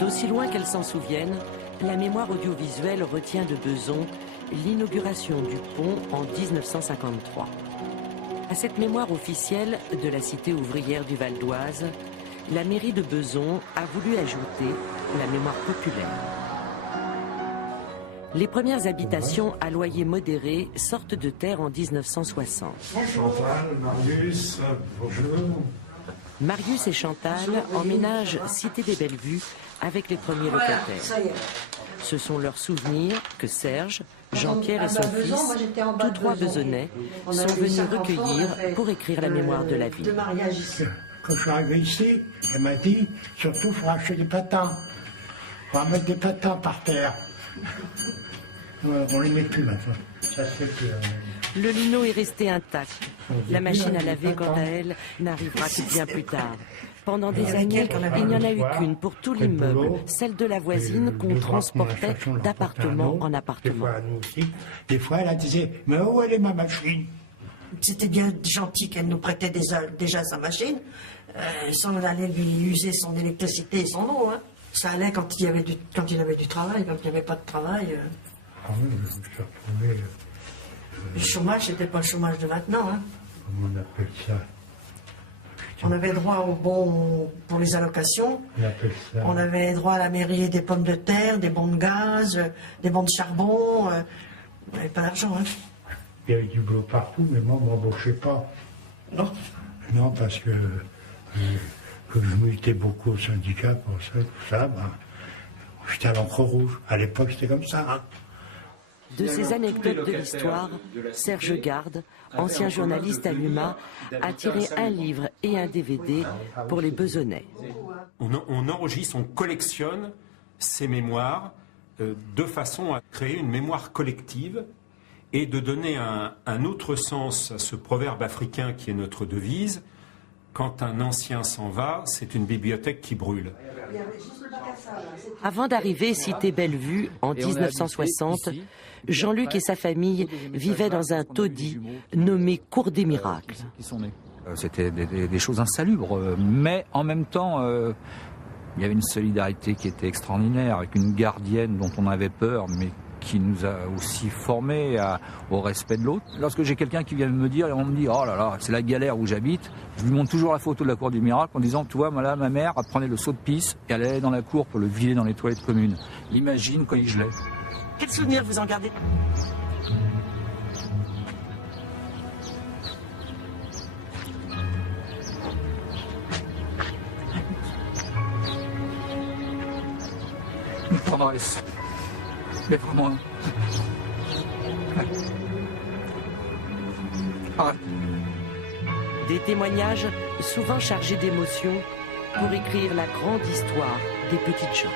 D'aussi loin qu'elle s'en souvienne, la mémoire audiovisuelle retient de Beson l'inauguration du pont en 1953. À cette mémoire officielle de la cité ouvrière du Val d'Oise, la mairie de Beson a voulu ajouter la mémoire populaire. Les premières habitations à loyer modéré sortent de terre en 1960. Chantal, Marius, bonjour. Marius et Chantal emménagent Cité des Belles-Vues avec les premiers locataires. Ce sont leurs souvenirs que Serge, Jean-Pierre et son fils, tous trois besonnais, sont venus recueillir pour écrire la mémoire de la ville. Quand je suis arrivé ici, elle m'a dit, surtout, il faut acheter des patins. Il faut mettre des patins par terre. On les met plus maintenant. Ça se fait plus. Le lino est resté intact. La machine à laver, quant à elle, n'arrivera que bien plus tard. Pendant des années, il n'y en a eu qu'une pour tout l'immeuble, celle de la voisine qu'on transportait d'appartement en appartement. Des fois, elle disait, mais où elle est ma machine? C'était bien gentil qu'elle nous prêtait déjà sa machine, sans aller lui user son électricité et son eau. Hein. Ça allait quand il y avait du travail, quand il n'y avait pas de travail. Ah oui, je me suis retrouvé. Le chômage, c'était pas le chômage de maintenant. Hein. Comment on appelle ça? On avait droit au bon pour les allocations. On avait droit à la mairie des pommes de terre, des bons de gaz, des bons de charbon. On n'avait pas d'argent. Hein. Il y avait du boulot partout, mais moi, on ne m'embauchait pas. Non. Non, parce que je militais beaucoup au syndicat pour ça, tout ça, ben, j'étais à l'encre rouge. À l'époque, c'était comme ça. Hein. De ces anecdotes de l'histoire, Serge Garde, ancien journaliste à l'UMA, a tiré un livre et un DVD pour les Besonnais. On enregistre, on collectionne ces mémoires de façon à créer une mémoire collective et de donner un autre sens à ce proverbe africain qui est notre devise. Quand un ancien s'en va, c'est une bibliothèque qui brûle. Avant d'arriver Cité Bellevue en 1960, Jean-Luc et sa famille vivaient dans un taudis nommé Cour des Miracles. C'était des choses insalubres, mais en même temps, il y avait une solidarité qui était extraordinaire, avec une gardienne dont on avait peur, mais qui nous a aussi formés au respect de l'autre. Lorsque j'ai quelqu'un qui vient me dire, et on me dit « Oh là là, c'est la galère où j'habite », je lui montre toujours la photo de la cour du miracle en disant « Tu vois, voilà, ma mère, elle prenait le seau de pisse et elle allait dans la cour pour le vider dans les toilettes communes. Imagine quand il gelait. » Quel souvenir vous en gardez? Une tendresse. Mais vraiment... Arrête. Des témoignages souvent chargés d'émotions pour écrire la grande histoire des petites gens.